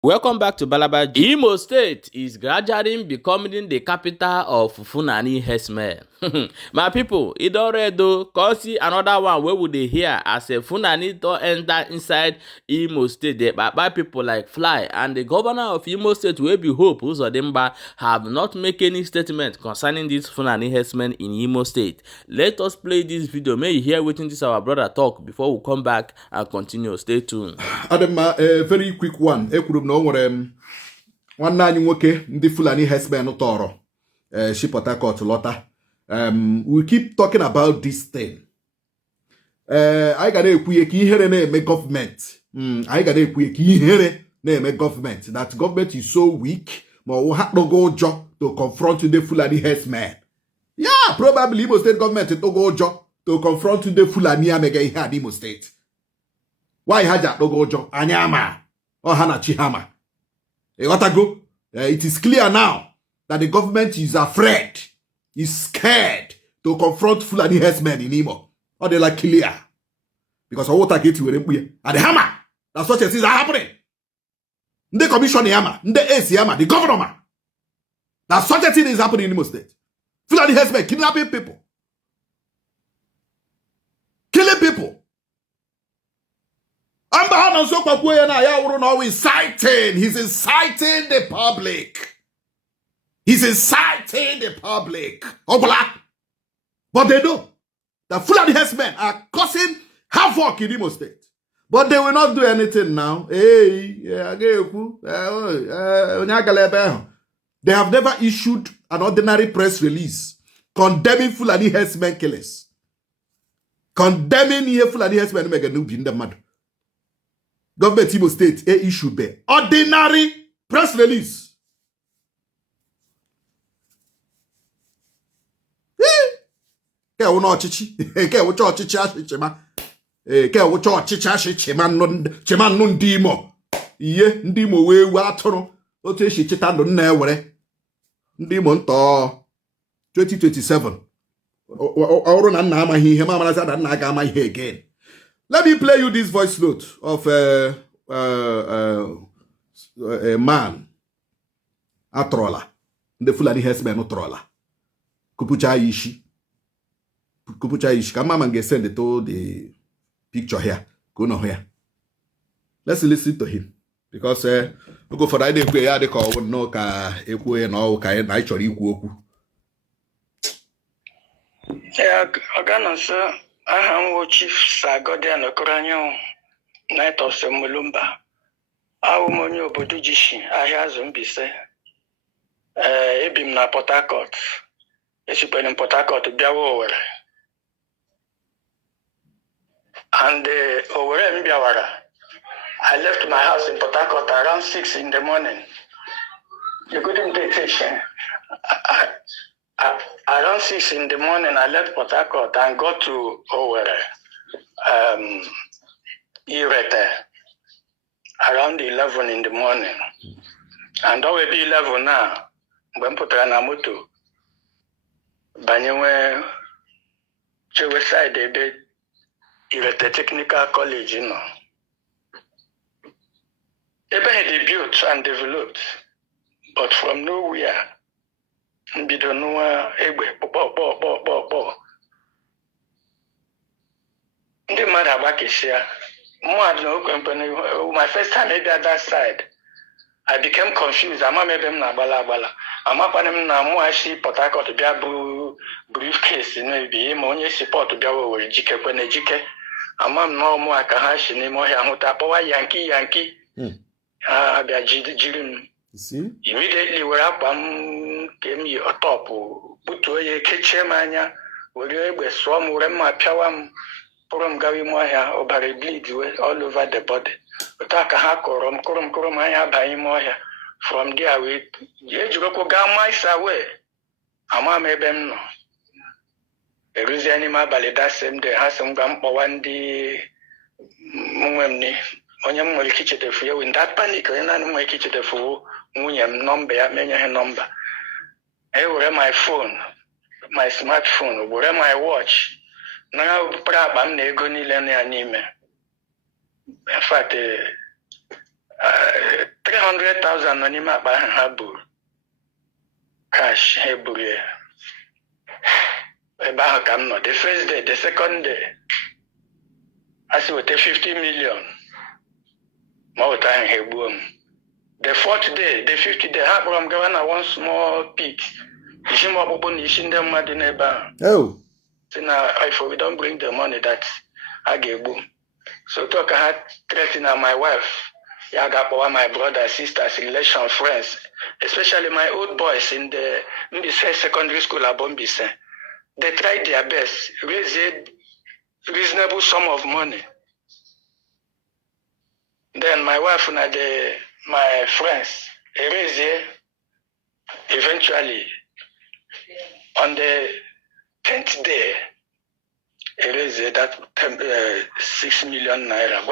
Welcome back to Balaba. Imo State is gradually becoming the capital of Fulani Heřdsmán. My people, it already come see another one where would they hear as a Fulani don't enter inside Imo State. They by people like fly, and the governor of Imo State will be Hope Uzodinma have not make any statement concerning this Fulani Heřdsmán in Imo State. Let us play this video. May you hear what this our brother talk before we come back and continue. Stay tuned. Adama, a very quick one. Ekwuru na onwere nwanne anyị nwoke ndị Fulani Heřdsmán tọrọ shi Port Harcourt lọta. We keep talking about this thing. I ga na-ekwu ka ihere na-eme government. I ga na-ekwu ka ihere na-eme government. That government is so weak ma ọ ha dogo ụjọ to confront the Fulani Heřdsmán. Yeah, probably Imo State government dogo ụjọ to confront the Fulani amega ihe at Imo State. Why haja dogo ụjọ anyama or hana chihama? It is clear now that the government is afraid, is scared to confront Fulani Heřdsmán in Imo. Or they like clear. Because of what I get to and the hammer. That's what is happening. The commission yama, the AC yama, the governor. That's such a thing is happening in Imo State. Fulani Heřdsmán kidnapping people. Killing people. He's inciting the public. He's inciting the public. But they know the Fulani Heřdsmán are causing havoc in Imo State. But they will not do anything now. They have never issued an ordinary press release condemning Fulani Heřdsmán killers. Condemning Fulani Heřdsmán mega new in the mud. Government Imo State issued the ordinary press release. Ke uno chichi, ke ucho chichi chema. Ke ucho chichi chema nun ndimo. Iye ndimo we atoro. Otu eshi chita ndo nna ewere. Ndimo nto 2027. Ọrụ na nna amaghị ihe ma amara na nna aga amaghị again. Let me play you this voice note of a man, a troller, the Fulani Heřdsmán troller. Kupucha ishi. Come on, send it to the picture here. Go no here. Let's listen to him. Because we go for that day where they call no ka ekwe no ka actually ikwu. Yeah, sir. Aha Chief Sagodian Okranyo, Night of Semulumba. Monyo obodo jishi ahịa azụ Mbaise. Ebi m na Port Harcourt. Esikwere m Port Harcourt bịawa Owerri. And Owerri m bịawara. I left my house in Port Harcourt around 6 in the morning. You couldn't take it. Around 6 in the morning, I left Port Harcourt and got to Owerri, Irete, around 11 in the morning. And already 11 now, when putara na moto, banyewe chewe side ebe Irete Technical College, you know. Ebe they built and developed, but from nowhere. Mbido n'ụwa egbe kpọkpọ ndị mmadụ agbakesịa mmadụ na okwempene. My first time maybe at that side I became confused. Ama m ebe m na-agbala amakwana m na mụ ashi Port Harcourt bịa bụ briefcase n'ebi ma onye si port bịa Owerri jikekwe na ejike. Ama m na ọmụ aka ha shi n'ime ọhịa hụta kpọwa yanki ha bịa jiri m. Immediately were up came you a top, put away a kitchen mania, where you were swam, Rema Piawam, Purum Gavimoya, or Barry bleed all over the body. But I can hack or Kurumaya by Moya. From there, we Yejoko Gamais away. Ama mebem no. There is any mabalida same day, has some gumpa one day. Mumni, Onyam will kitchen the few in that panic, and I'm my kitchen the fool. Munyam number, many number. I wear my phone, my smartphone, wear my watch. Now, I'm going to learn anime. In fact, 300,000 nọ n'ime akpa ahụ ha buru cash ha eburu ya ebe ahụ ka m nọ. The first day, the second day a sị weta 50 million ma weta ahụ ha egbuo m. The fourth day, the fifth day, ha kpọrọ m gawa na one small pit isi m ọkpụkpụ na isi ndị mmadụ n'ebe ahụ si na if we don't bring the money that a ga-egbu. So talk had threatening my wife. Yeah, I my brother, sisters, relation, friends, especially my old boys in the secondary school at Bömb. They tried their best, raise a reasonable sum of money. Then my wife and my friends raised eventually on the 10th day. Erase that 6 million naira.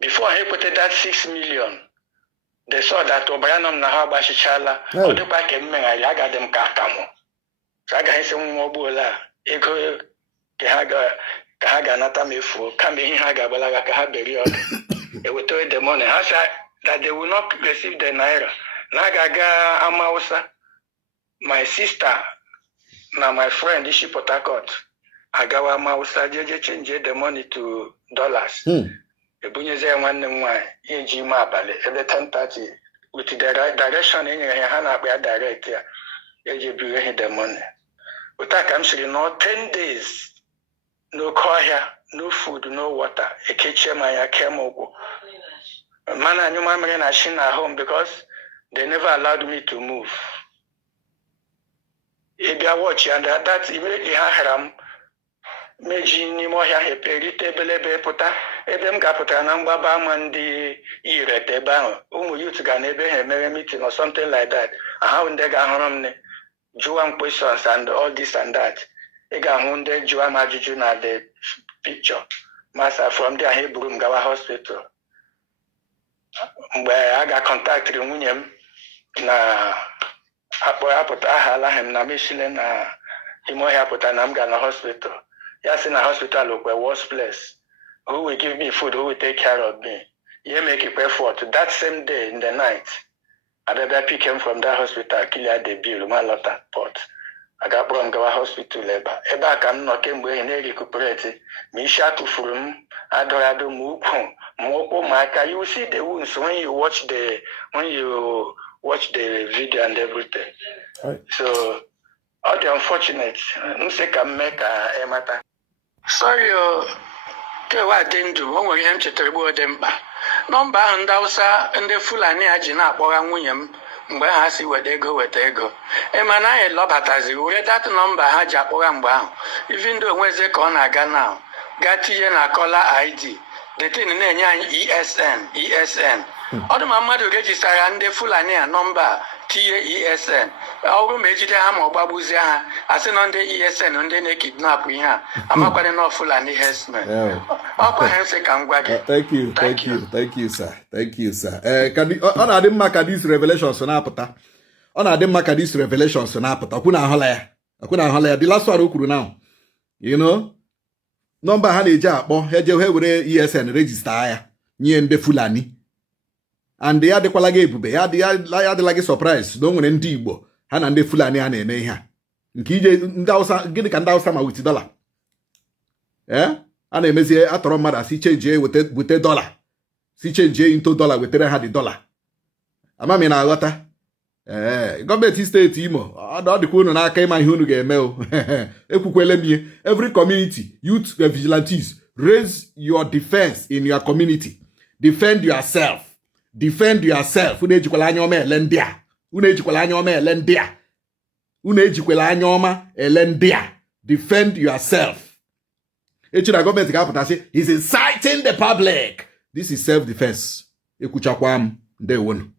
Before I put that 6 million, they saw that Obayanam Nahaba Shichala, or the back and I got them Kakamo. So I got some mobola, Ego Kahaga Natamifu, Kambi Haga Balaga Kahaberi. They will tell the money. I said that they will not receive the naira. Nagaga Amausa, my sister, now my friend, Ishi Potakot. Agawa Mausa Jeje change the money to dollars. Ebunyeze nwanne m nwanyị eji ma abalị ebe 10:30 with the direction enyere ya ha na-akpa direct ya eji buru the money. Utaka m siri no 10 days no kohia, no food, no water. Ekeche ma ya kemogwo. Mana nyuma mere na shi na home because they never allowed me to move. Ebia watch and that immediately ha haram meji n'ime ọhịa ha eperite ebelebe pụta ebe m ga-apụtara na mgbaba ama ndị irete ebe ahụ ụmụ youth ga na ebe ha emere meeting or something like that. Ahụ ndị ga-ahụrụ m jụwa m questions and all this and that. Ị ga-ahụ ndị jụwa m ajụjụ na the picture. Masa from there ha eburu m gawa hospital. Mgbe a ga-kọntaktịrị nwunye m na apụta aha alaghị m na meshile na ime ọhịa pụta na m ga na hospital. Yes, in a hospital, look, a worse place. Who will give me food? Who will take care of me? You make it effort. That same day in the night, I pick him from that hospital, kill the bill, my lot at port. I got brought to hospital. Eba can not came when he recuperate. Me shot to from Adorado Mupo, Maka. You see the wounds when you watch the video and everything. Right. So all the unfortunate, no say can make a matter. Sorry, kewa dendu, onwe ihe nchetere bụ dị mkpa. Nọmba ahụ ndị Hausa ndị Fulani a ji na-akpọga nwunye m mgbe ha si weta ego. Ema na anyị lọbataziri were dat nọmba ha ji akpọga mgbe ahụ. Even though onweze ka ọ na-aga now, gaa tinye na caller ID. The thing na-enye anyị ESN. Ọ dị ma mmadụ rejistara ndị Fulani a nọmba tinye ESN. Ọ bụrụ ma ejide ha ma ọ gbagbuzie ha, asị na ndị ESN ndị na-ekidnap ihe a, amakwana na Fulani Heřdsmán. Ọkwa ha nsị ka m gwa gị. Thank you, sir. Thank you, sir. Ọ na-adị mma ka these revelations na-apụta. Ọkwụ na-ahụla ya. The last one o kwuru now. You know, nọmba ha na-eji akpọ ha eje were ESN register ya nye ndị Fulani. And ya adịkwala gị ebube, ya adịla gị surprise na o nwere ndị Igbo ha na ndị Fulani a na-eme ihe a. Nke ije ndị Hausa, gịnị ka ndị Hausa ma wit dollar? A na-emezie atọrọ mmadụ asị chenjie wete dollar. Si chenjie into dollar wetere ha dị dollar. Amami na-aghọta. Gọọmenti steeti Imo, ọ dịkwa unu n'aka ịma ihe unu ga-eme o. Ekwukwele m ihe. Every community, youth vigilantes, raise your defense in your community. Defend yourself. Unu ejikwala anya ọma ele ndị a. Defend yourself. Echira gọọmenti ga-apụta sị, he's inciting the public. This is self-defense. Ekwuchakwa m ndewonu.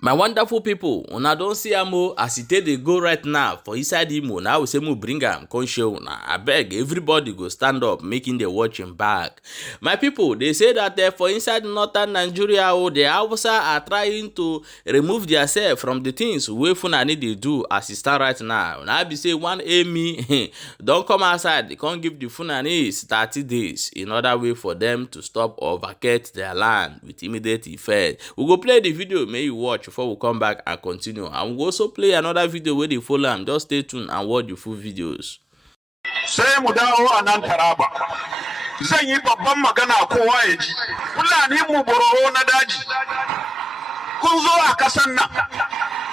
My wonderful people, una don see am o as e take dey go right now for inside Imo. Now we say mo bring am come show una. Abeg, everybody go stand up make im dey watch im back. My people, they say that for inside northern Nigeria, the Hausa are trying to remove themselves from the things wey Fulani dey do as e stand right now. Now be say one Amy don come outside, they come give the Fulanese 30 days in order way for them to stop or vacate their land with immediate effect. We go play the video, may you watch before we come back and continue. And we'll also play another video where they follow am. Just stay tuned and watch the full videos. Sai mu dawo a nan Taraba. Zan yi babban magana kowa ya ji. Fulani mu bororo na daji. Kun zo a kasan nan.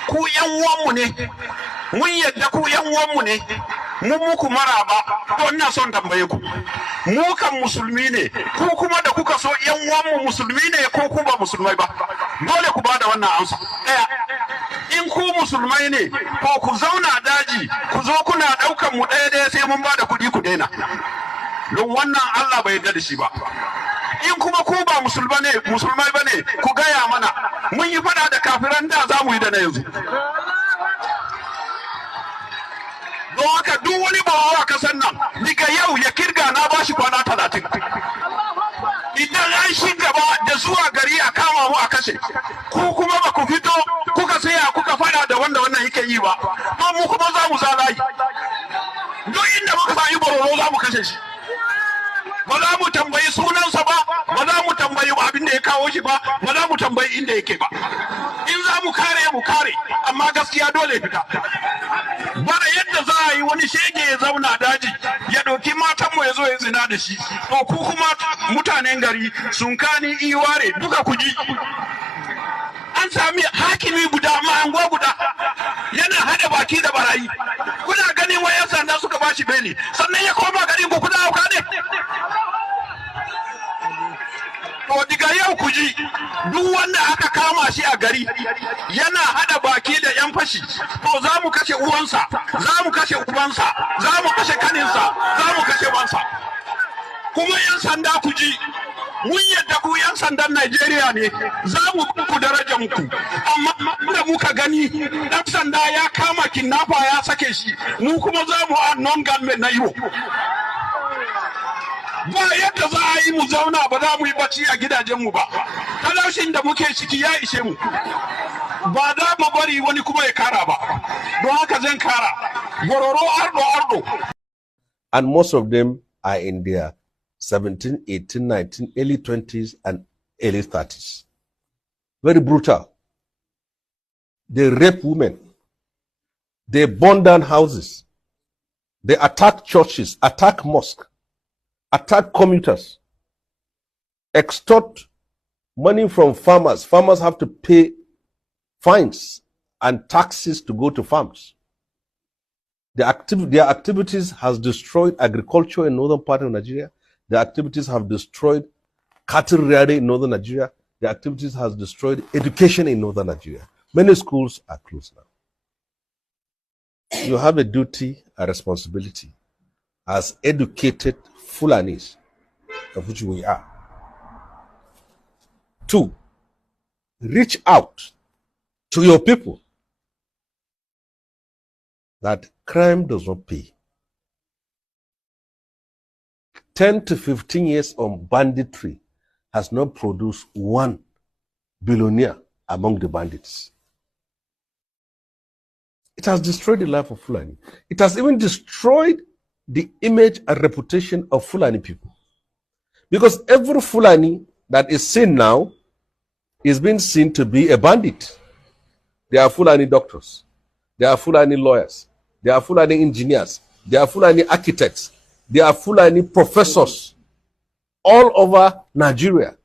Ku yan uwanmu ne. Mun yadda ku yan uwanmu ne. Mun muku maraba. To ina son tambaye ku. Mu kan musulmi ne. Ku kuma da kuka so yan uwanmu musulmi ne ko ku ba musulmai ba. Dole ku bada wannan amsa. In ku musulmai ne ko ku zauna daji ku zo kuna daukan mu ɗaya sai mun bada kuɗi ku daina. Don wannan Allah bai yarda da shi ba. In kuma ku ba musulmai bane ku gaya mana mun yi fada da kafiran da za mu yi da na yanzu. Don haka duk wani bawa a kasan nan daga yau ya kirga na bashi kwana 30. Idan an shi gaba da zuwa gari a kama mu a kashe, ku kuma ba ku fito kuka saya kuka fada da wanda wannan yake yi ba, don mu kuma za mu zalayi. Duk inda muka sami bororo za mu kashe shi. Ba za mu tambayi sunansa ba, ba za mu tambayi abin da ya kawo shi ba, ba za mu tambayi inda yake ba. In za mu kare, amma gaskiya dole fita. Bara yadda za a yi wani shege ya zauna daji ya ɗauki matanmu ya zo ya zina da shi, to ku kuma mutanen gari sun kani iware duka ku ji. An sami hakimi guda ma'ango guda yana haɗa baki da barayi. Kuna ganin wayan sanda suka bashi beli, sannan ya koma garin ku kuna hauka ne. To diga yau ku ji duk wanda aka kama shi a gari yana hada baki da yan fashi, to za mu kashe uwansa, za mu kashe ubansa, za mu kashe kaninsa, za mu kashe wansa. Kuma yan sanda ku ji, mun yadda ku yan sandan Najeriya ne, za mu ku darajar ku. Amma da muka gani dan sanda ya kama kidnapper ya sake shi, mu kuma za mu a non-government na Igbo. Ba yadda za a yi mu zauna ba za mu yi bacci a gidajenmu ba. Talashin da muke ciki ya ishe mu. Ba za mu bari wani kuma ya kara ba. Don haka zan kara. Bororo ardo. And most of them are in their 17, 18, 19, early 20s and early 30s. Very brutal. They rape women. They burn down houses. They attack churches, attack mosques. Attack commuters, extort money from farmers. Farmers have to pay fines and taxes to go to farms. Their activities has destroyed agriculture in northern part of Nigeria. Their activities have destroyed cattle rearing in northern Nigeria. Their activities has destroyed education in northern Nigeria. Many schools are closed now. You have a duty, a responsibility as educated Fulanis, of which we are, to reach out to your people that crime does not pay. 10 to 15 years on banditry has not produced one billionaire among the bandits. It has destroyed the life of Fulani. It has even destroyed the image and reputation of Fulani people. Because every Fulani that is seen now is being seen to be a bandit. There are Fulani doctors. There are Fulani lawyers. There are Fulani engineers. There are Fulani architects. There are Fulani professors all over Nigeria.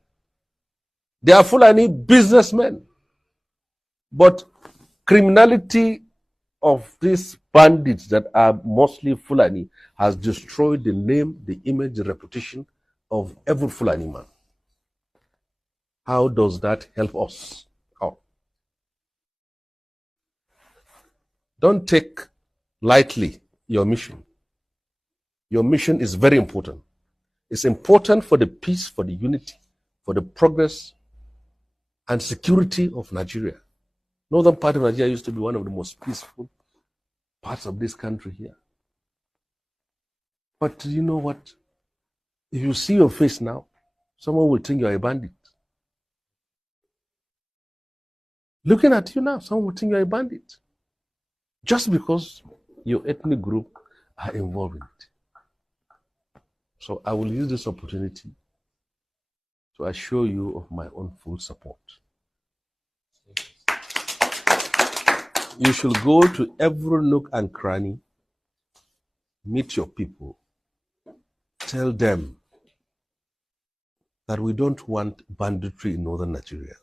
There are Fulani businessmen. But criminality of these bandits that are mostly Fulani has destroyed the name, the image, the reputation of every Fulani man. How does that help us? How? Don't take lightly your mission. Your mission is very important. It's important for the peace, for the unity, for the progress and security of Nigeria. Northern part of Nigeria used to be one of the most peaceful parts of this country here. But you know what? If you see your face now, someone will think you're a bandit. Looking at you now, someone will think you're a bandit. Just because your ethnic group are involved in it. So I will use this opportunity to assure you of my own full support. You should go to every nook and cranny, meet your people, tell them that we don't want banditry in northern Nigeria.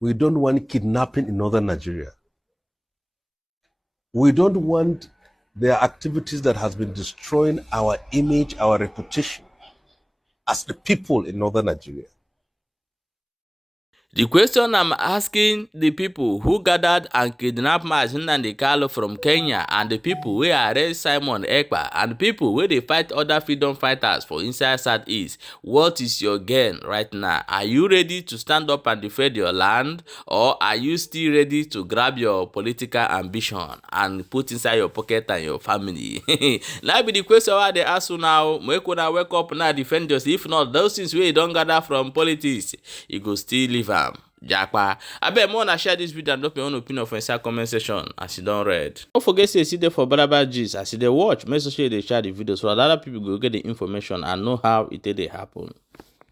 We don't want kidnapping in northern Nigeria. We don't want their activities that has been destroying our image, our reputation as the people in northern Nigeria. The question I'm asking the people who gathered and kidnapped Nnamdi Kanu from Kenya, and the people who arrest Simon Ekpa, and the people where they fight other freedom fighters for inside Southeast, what is your gain right now? Are you ready to stand up and defend your land, or are you still ready to grab your political ambition and put inside your pocket and your family? That be the question why they ask you now. Make una wake up now, defend yourself. If not, those things where you don't gather from politics, you go still live am. Jakpa. I bet more na share this video and drop your own opinion for inside comment section as you don't read. Don't forget to see there for Baraba G's as they watch. Make sure they share the video so that other people go get the information and know how it did happen.